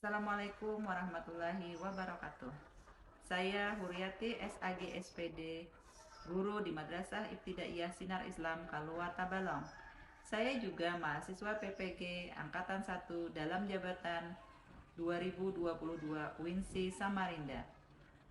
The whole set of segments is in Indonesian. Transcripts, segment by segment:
Assalamualaikum warahmatullahi wabarakatuh. Saya Huriati SAG SPD, guru di Madrasah Ibtidaiyah Sinar Islam Kalua Tabalong. Saya juga mahasiswa PPG Angkatan 1 dalam jabatan 2022 UINSI Samarinda.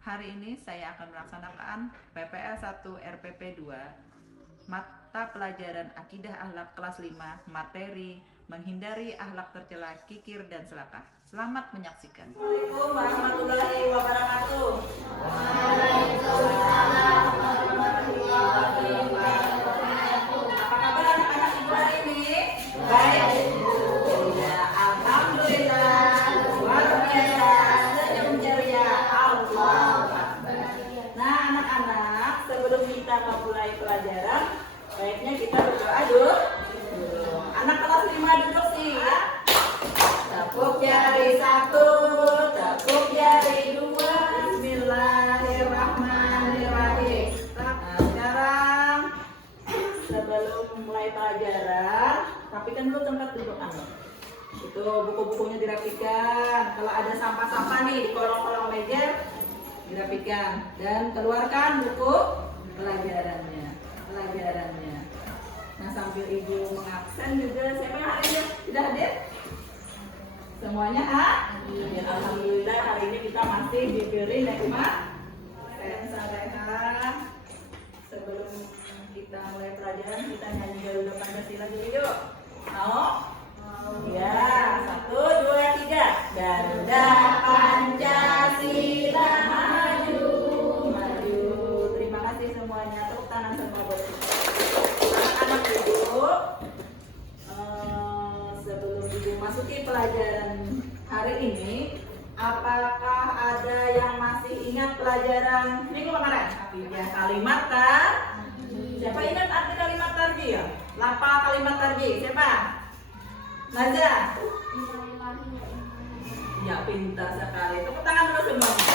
Hari ini saya akan melaksanakan PPL 1 RPP 2 mata pelajaran Akidah Akhlak kelas 5 materi menghindari akhlak tercela, kikir dan serakah. Selamat menyaksikan. Assalamualaikum warahmatullahi wabarakatuh. Waalaikumsalam warahmatullahi wabarakatuh. Apa kabar anak-anak ibu hari ini? Baik. Ya, alhamdulillah. Luar biasa. Senyum ceria. Allah. Nah, anak-anak, sebelum kita memulai pelajaran, baiknya kita berdoa dulu. Anak kelas 5 duduk sih ya. Tepuk jari 1, tepuk jari 2. Bismillahirrahmanirrahim. Nah, sekarang sebelum mulai pelajaran, rapikan dulu tempat duduk Anda. Itu buku-bukunya dirapikan. Kalau ada sampah-sampah nih di kolong-kolong meja, dirapikan dan keluarkan buku pelajarannya. Nah, sambil ibu mengabsen juga, siapa yang hari ini tidak hadir? Semuanya hadir. Alhamdulillah hari ini kita masih diberi nikmat dan salehah. Sebelum kita mulai pelajaran, kita nyanyi dulu Pancasila dulu yuk. Mau? Ya, 1, 2, 3. Garuda Pancasila maju, maju. Terima kasih semuanya. Tepuk tangan semua buat kita. Anak-anak ibu, sebelum ibu masuki pelajaran hari ini, apakah ada yang masih ingat pelajaran minggu kemarin? Ya, kalimat siapa ingat arti kalimat tarji ya? Lapa kalimat tarji, siapa? Najah? Ya, pintar sekali. Tepuk tangan dulu semuanya.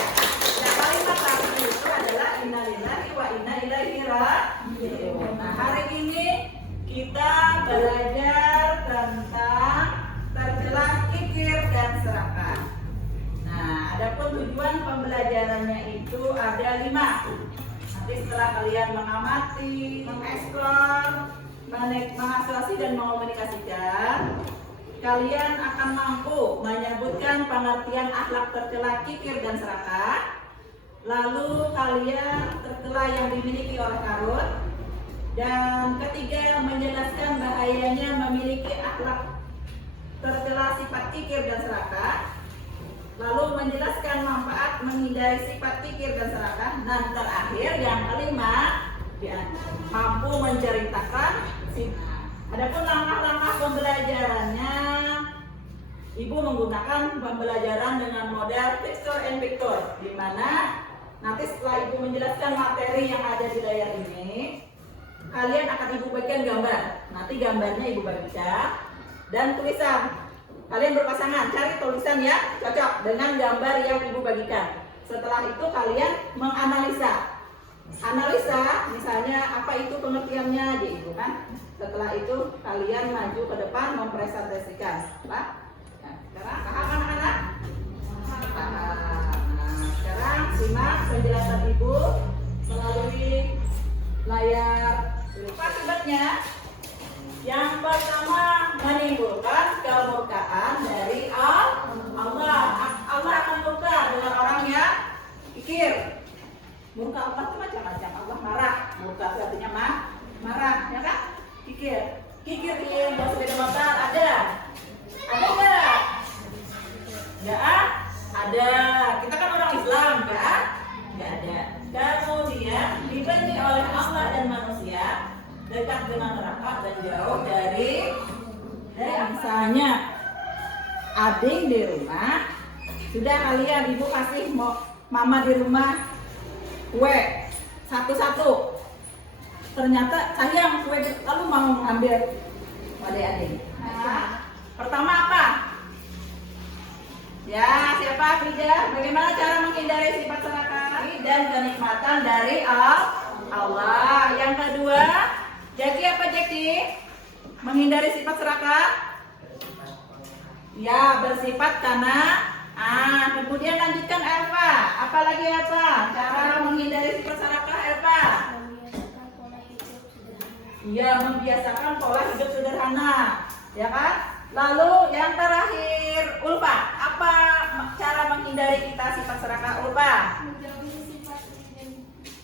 Ya, kalimat tarji itu adalah innalillahi wa inna ilaihi raji'un. Nah, hari ini kita belajar tentang tercela, kikir dan serakah. Nah, adapun tujuan pembelajarannya itu ada 5. Nanti setelah kalian mengamati, mengeksplor, mengeksplorasi dan mengomunikasikan, kalian akan mampu menyebutkan pengertian akhlak tercela, kikir dan serakah. Lalu kalian tercela yang dimiliki oleh Karun. Dan ketiga, menjelaskan bahayanya memiliki akhlak tercela, sifat kikir dan serakah. Lalu menjelaskan manfaat menghindari sifat kikir dan serakah. Dan terakhir yang kelima, ya, mampu menceritakan. Adapun langkah-langkah pembelajarannya, ibu menggunakan pembelajaran dengan model picture and picture, di mana nanti setelah ibu menjelaskan materi yang ada di layar ini, kalian akan ibu bagikan gambar. Nanti gambarnya ibu bagikan dan tulisan. Kalian berpasangan cari tulisan yang cocok dengan gambar yang ibu bagikan. Setelah itu kalian menganalisa. Analisa misalnya apa itu pengertiannya ibu kan. Setelah itu kalian maju ke depan mempresentasikan. Pak? Nah, sekarang paham anak-anak? Paham. Nah, sekarang simak penjelasan ibu melalui layar. Apa akibatnya? Yang pertama, menimbulkan kemurkaan dari Allah. Allah akan murka dengan orang yang kikir. Murka Allah itu macam-macam. Allah marah. Murka itu artinya marah, ya kan? Kikir. Kikir di bahasa Indonesia ada nggak? Ya, ada. Kita kan orang Islam, kan? Nggak ada. Kemudian dibenci oleh Allah dan manusia, dekat dengan neraka dan jauh dari misalnya adik di rumah, sudah kalian ibu kasih mama di rumah kue satu-satu, ternyata sayang kue lalu mau mengambil adik-adik. Nah, pertama apa? Ya, siapa Fija? Bagaimana cara menghindari sifat serakah dan kenikmatan dari Allah? Yang kedua, Jaki apa Jaki? Menghindari sifat serakah? Ya, bersifat karena Nah, kemudian lanjutkan Elva. Apalagi apa? Cara menghindari sifat serakah Elva? Iya, membiasakan pola hidup sederhana, ya kan? Lalu yang terakhir, Ulfa, apa cara menghindari kita sifat serakah Ulfa?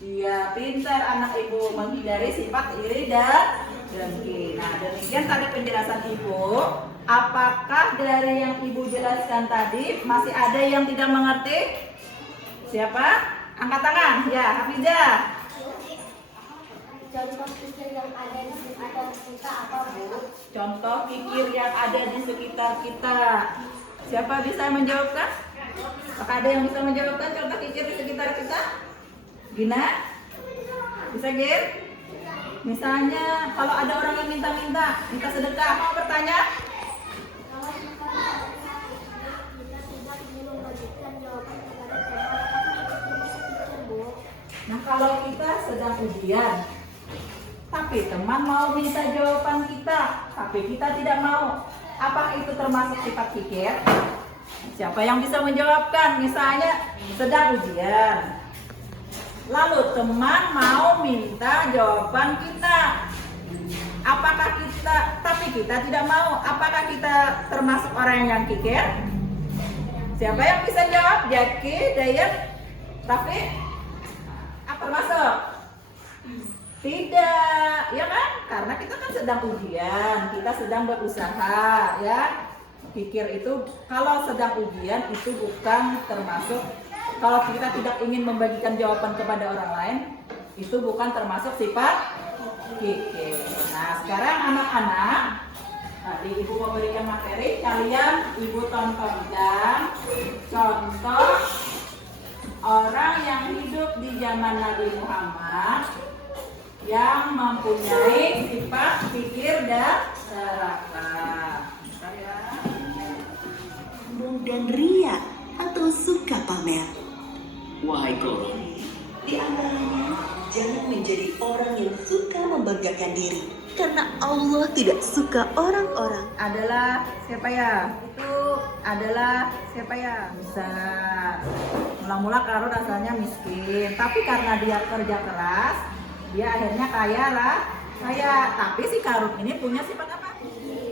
Iya, pintar anak ibu menghindari sifat iri dan dengki. Nah, demikian tadi penjelasan ibu. Apakah dari yang ibu jelaskan tadi masih ada yang tidak mengerti? Siapa? Angkat tangan. Ya, Hafizah. Contoh pikir yang ada di sekitar kita apa, Bu? Contoh pikir yang ada di sekitar kita. Siapa bisa menjawabkan? Apakah ada yang bisa menjawabkan contoh pikir di sekitar kita? Gina? Bisa, Gir? Misalnya kalau ada orang yang minta sedekah, mau bertanya? Kalau kita tidak ingin membagikan jawaban kepada teman, apakah itu bisa pikir, Bu? Nah, kalau kita sedang ujian, tapi teman mau minta jawaban kita, tapi kita tidak mau, apakah itu termasuk sifat pikir? Siapa yang bisa menjawabkan? Misalnya sedang ujian, lalu teman mau minta jawaban kita, apakah kita, tapi kita tidak mau, apakah kita termasuk orang yang kikir? Siapa yang bisa jawab? Jaki, Dayat, Rafi? Apa masuk? Tidak, ya kan? Karena kita kan sedang ujian, kita sedang berusaha, ya. Pikir itu kalau sedang ujian itu bukan termasuk, kalau kita tidak ingin membagikan jawaban kepada orang lain, itu bukan termasuk sifat pikir. Nah, sekarang anak-anak, tadi ibu memberikan materi, kalian ibu tontonkan contoh orang yang hidup di zaman Nabi Muhammad yang mempunyai sifat pikir dan serakah. Bentar ya. Dan ria atau suka pamer. Wahai Korun, Di antaranya, jangan menjadi orang yang suka membanggakan diri. Karena Allah tidak suka orang-orang Adalah siapa ya? Itu adalah siapa ya? Bisa. Mula-mula Karun asalnya miskin, tapi karena dia kerja keras, dia akhirnya kaya lah. Kaya, tapi si Karun ini punya sifat apa?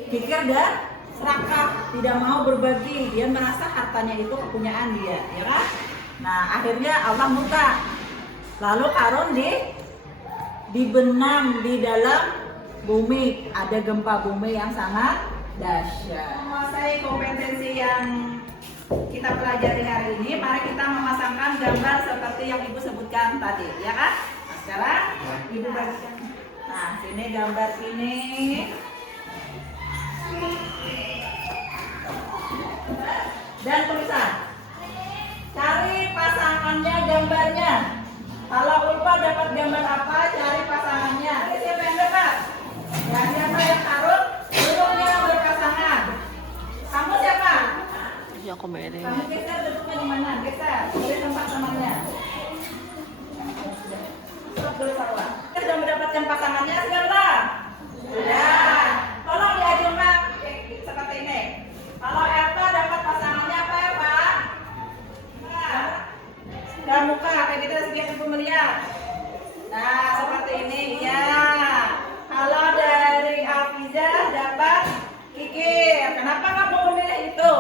Pikir dan serakah, tidak mau berbagi. Dia merasa hartanya itu kepunyaan dia, ya kan? Nah, akhirnya Allah murka. Lalu Karun dibenam di dalam bumi, ada gempa bumi yang sangat dahsyat. Menguasai kompetensi yang kita pelajari hari ini, mari kita memasangkan gambar seperti yang ibu sebutkan tadi, ya kan? Nah, sekarang ibu bagikan. Nah, sini gambar ini. Dan tulisan. Cari pasangannya gambarnya. Kalau Ulfa dapat gambar apa, cari pasangannya. Siapa yang dapat? Ya, siapa yang Karun? Belum yang berpasangan. Kamu siapa? Ya, aku mere. Kamu geser duduknya di mana? Geser. Dari tempat temannya. Stop dulu Sarwa. Kita sudah mendapatkan pasangannya, segera. Sudah. Tolong diajukan seperti ini. Kalau Eva dapat pasangannya apa ya Pak? Dan muka, kayak gitu sekian ibu melihat. Nah, seperti ini ya. Kalau dari Hafizah dapat kikir. Kenapa kamu memilih itu?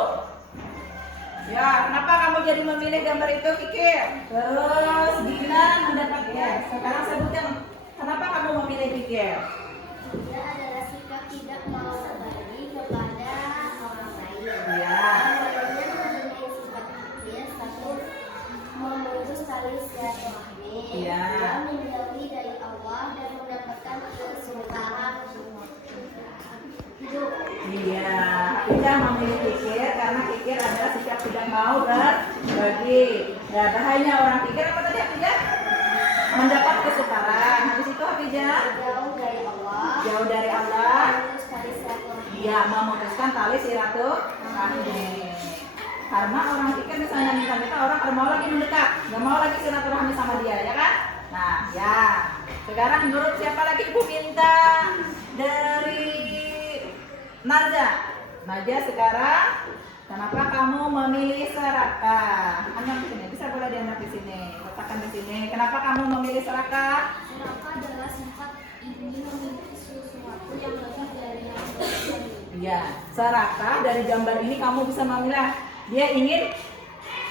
Ya, kenapa kamu jadi memilih gambar itu kikir? Terus Dina mendapat ya. Sekarang sebutkan kenapa kamu memilih kikir? Dia adalah sikap tidak mau berbagi kepada orang lain. Ya. Kemudian mempunyai sifat pikir, satu memutus tali silaturahmi, Iya. dua menjauhi dari Allah dan mendapatkan kesulitan hidup. Iya, kita memilih pikir karena pikir adalah sikap tidak mau berbagi. Nah, bahaya orang pikir apa tadi Hafizah? Mendapat kesukaran. Habis itu Hafizah Jauh dari Allah, jauh dari Allah. memutus tali silaturahmi. Iya, memutuskan tali silaturahmi. Karena orang pikir misalnya minta orang mau lagi mendekat, nggak mau lagi silaturahmi sama dia, ya kan? Nah, ya. Sekarang menurut siapa lagi ibu minta? Dari Narja. Narja sekarang Kenapa kamu memilih serakah? Anak di sini, bisa boleh dianak di sini. Letakkan di sini. Kenapa kamu memilih serakah? Serakah adalah sifat ingin memiliki sesuatu yang lebih dari yang Ya, serakah dari gambar ini kamu bisa memilah. Dia ingin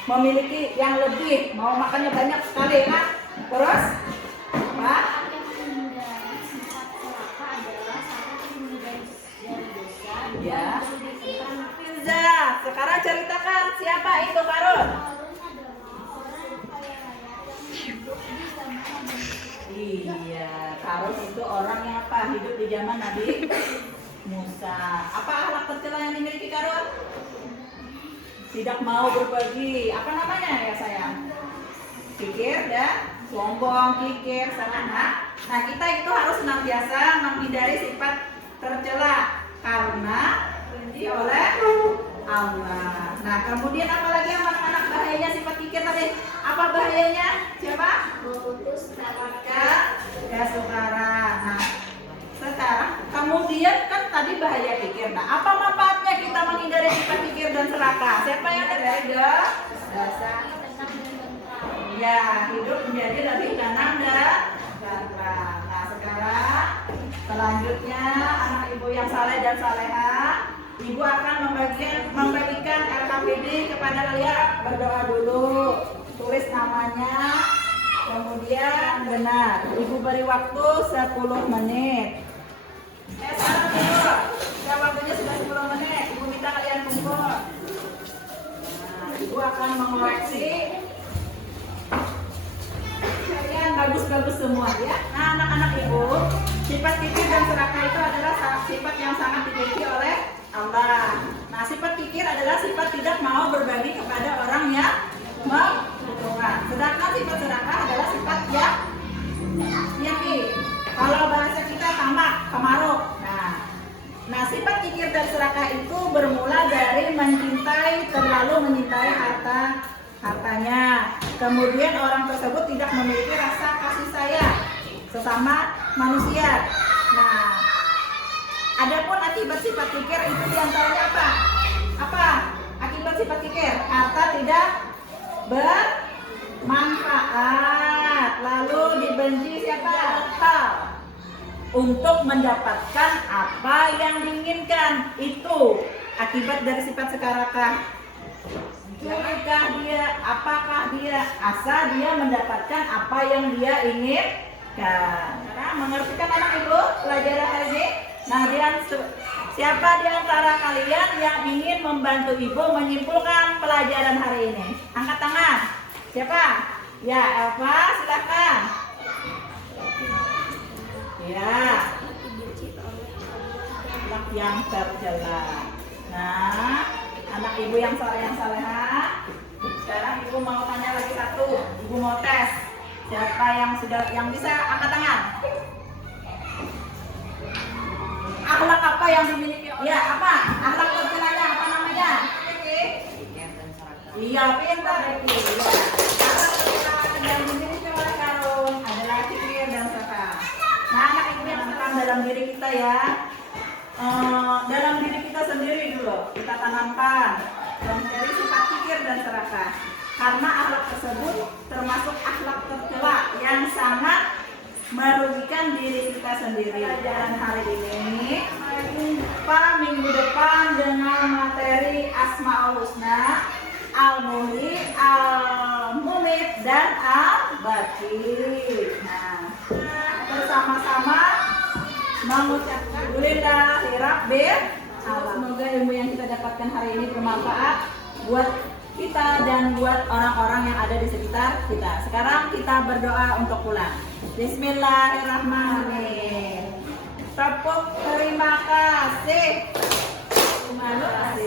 memiliki yang lebih, mau makannya banyak sekali, kan? Terus apa? yang menghindari sifat serakah adalah sangat menghindari dari dosa Ya. dan berdekat. Firza, sekarang ceritakan siapa itu Karun? Harun adalah orang kaya raya yang hidup di zaman Nabi. Iya, Karun itu orang yang apa? Hidup di zaman Nabi Musa. Apa akhlak tercela yang dimiliki Karun? Tidak mau berbagi. Apa namanya ya sayang? Kikir dan sombong, kikir, serana. Nah, kita itu harus senantiasa menghindari sifat tercela karena dibenci oleh Allah. Nah, kemudian apa lagi anak-anak bahayanya sifat kikir tadi? Apa bahayanya? Siapa? Memutus Mendapatkan kesukaran. Nah, sekarang kemudian kan tadi bahaya kikir. Nah, apa manfaatnya kita menghindari sifat kikir dan serakah? Siapa yang ada? Dasar. Ya, hidup menjadi lebih tenang dan tentram. Nah, sekarang selanjutnya anak ibu yang saleh dan saleha, ibu akan membagikan LKPD kepada kalian. Berdoa dulu, tulis namanya, kemudian benar. Ibu beri waktu 10 menit. Sekarang ibu, ya waktunya sudah 10 menit. Ibu minta kalian kumpul. Nah, ibu akan mengoreksi. Kalian bagus-bagus semua ya. Nah, anak-anak ibu, sifat kikir dan serakah itu adalah sifat yang sangat dibenci oleh Allah. Nah, sifat kikir adalah sifat tidak mau berbagi kepada orang yang membutuhkan. Sedangkan sifat serakah adalah sifat yang kalau bahasa kita tamak, kemaruk. Nah, sifat kikir dan serakah itu bermula dari terlalu mencintai hartanya. Kemudian orang tersebut tidak memiliki rasa kasih sayang sesama manusia. Nah, adapun akibat sifat kikir itu diantaranya apa? Apa? Akibat sifat kikir, harta tidak bermanfaat. Lalu dibenci siapa? Hal untuk mendapatkan apa yang diinginkan. Itu akibat dari sifat serakah. Apakah dia asa dia mendapatkan apa yang dia inginkan. Nah, mengertikan anak ibu pelajaran hari ini? Nah, siapa di antara kalian yang ingin membantu ibu menyimpulkan pelajaran hari ini? Angkat tangan. Siapa? Ya, Elva, silakan. Ya, anak yang tercela. Nah, anak ibu yang saleha. Sekarang ibu mau tanya lagi satu. Ibu mau tes. Siapa yang bisa angkat tangan? Akhlak apa yang dimiliki? Ya, apa? Akhlak tercelanya apa namanya? Iya, pintar Eki. Ya. Akhlak tercela yang dimiliki oleh Karun adalah kikir dan serakah. Nah, anak ibu yang sekarang dalam diri kita ya. Dalam diri kita sendiri dulu kita tanamkan dari sifat kikir dan serakah, karena akhlak tersebut termasuk akhlak tercela yang sangat merugikan diri kita sendiri. Dan hari ini jumpa minggu depan dengan materi Asmaul Husna, Al-Muhyi, Al-Mumit, dan Al-Baqi. Nah, bersama-sama mengucapkan Alhamdulillah. Semoga ilmu yang kita dapatkan hari ini bermanfaat buat kita dan buat orang-orang yang ada di sekitar kita. Sekarang kita berdoa untuk pulang. Bismillahirrahmanirrahim. Tepuk terima kasih. Terima kasih.